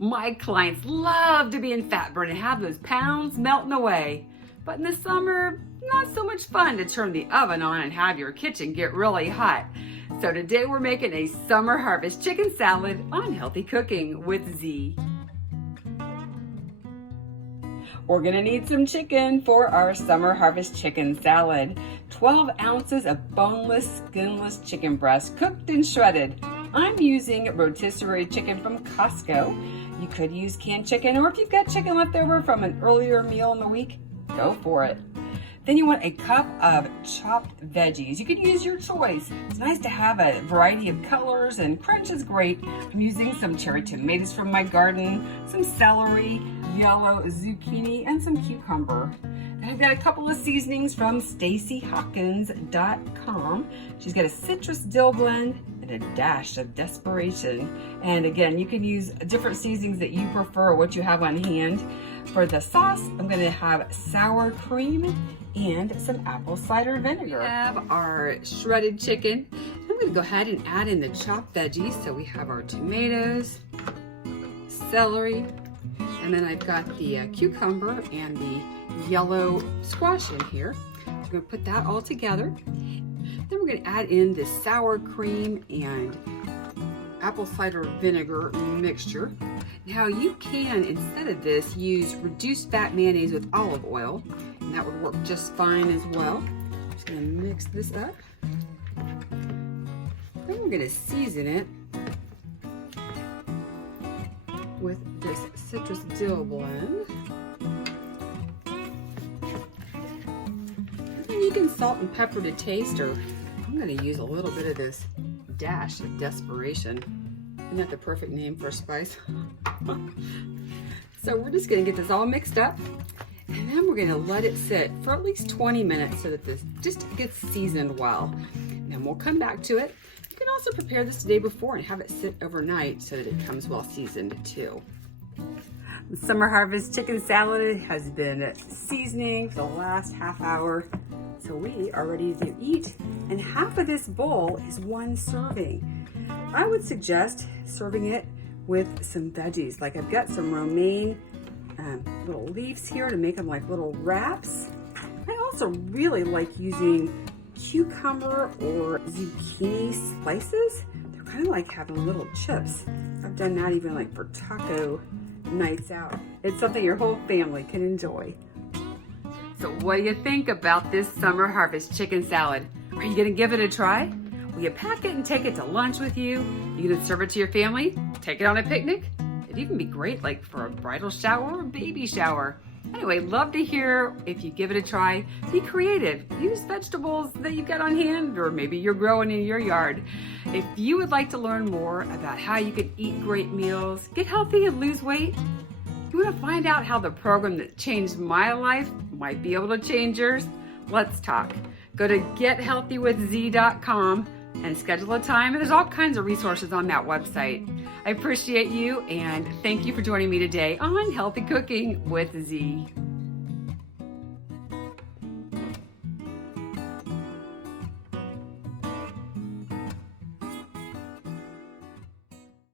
My clients love to be in fat burn and have those pounds melting away. But in the summer, not so much fun to turn the oven on and have your kitchen get really hot. So today we're making a summer harvest chicken salad on Healthy Cooking with Z. We're gonna need some chicken for our summer harvest chicken salad. 12 ounces of boneless, skinless chicken breast, cooked and shredded. I'm using rotisserie chicken from Costco. You could use canned chicken, or if you've got chicken left over from an earlier meal in the week, go for it. Then you want a cup of chopped veggies. You can use your choice. It's nice to have a variety of colors, and crunch is great. I'm using some cherry tomatoes from my garden, some celery, yellow zucchini, and some cucumber. And I've got a couple of seasonings from StaceyHawkins.com. She's got a citrus dill blend and a dash of Desperation. And again, you can use different seasonings that you prefer, what you have on hand. For the sauce, I'm going to have sour cream and some apple cider vinegar. We have our shredded chicken. I'm going to go ahead and add in the chopped veggies. So we have our tomatoes, celery, and then I've got the cucumber and the yellow squash in here. I'm going to put that all together. Then we're going to add in the sour cream and apple cider vinegar mixture. Now you can, instead of this, use reduced fat mayonnaise with olive oil, and that would work just fine as well. Just going to mix this up. Then we're going to season it with this citrus dill blend. And you can salt and pepper to taste, or I'm going to use a little bit of this dash of Desperation. Isn't that the perfect name for a spice? So we're just going to get this all mixed up, and then we're going to let it sit for at least 20 minutes so that this just gets seasoned well. And then we'll come back to it. You can also prepare this the day before and have it sit overnight so that it comes well seasoned too. The summer harvest chicken salad has been seasoning for the last half hour, so we are ready to eat. And half of this bowl is one serving. I would suggest serving it with some veggies. Like I've got some romaine little leaves here to make them like little wraps. I also really like using cucumber or zucchini slices. They're kind of like having little chips. I've done that even like for taco nights out. It's something your whole family can enjoy. So what do you think about this summer harvest chicken salad? Are you gonna give it a try? Will you pack it and take it to lunch with you? You can serve it to your family, take it on a picnic. It'd even be great like for a bridal shower or a baby shower. Anyway, love to hear if you give it a try. Be creative. Use vegetables that you've got on hand, or maybe you're growing in your yard. If you would like to learn more about how you can eat great meals, get healthy and lose weight, you want to find out how the program that changed my life might be able to change yours? Let's talk. Go to gethealthywithz.com and schedule a time, and there's all kinds of resources on that website. I appreciate you, and thank you for joining me today on Healthy Cooking with Z.